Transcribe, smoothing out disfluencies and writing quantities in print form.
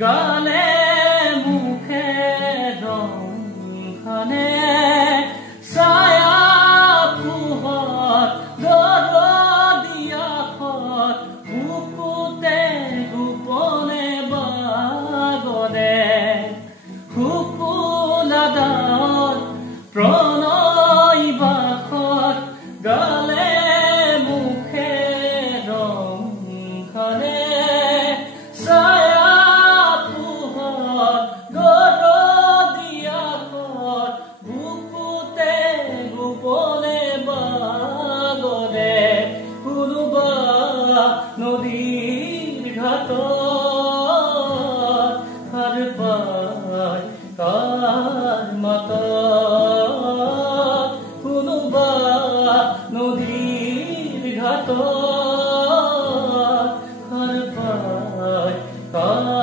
গালে মুখে ৰং খানে ছায়া পোহৰ দৰদিয়া খৰ বুকুতে গোপনে বাগৰে শুকুলাদাৰ প্ৰণয় বাসৰ গালে মুখে ৰং খানে নদীৰ ঘাটত সাৰ পাই কাৰ মাতত কোনোবা নদীৰ ঘাটত সাৰ পাই কাৰ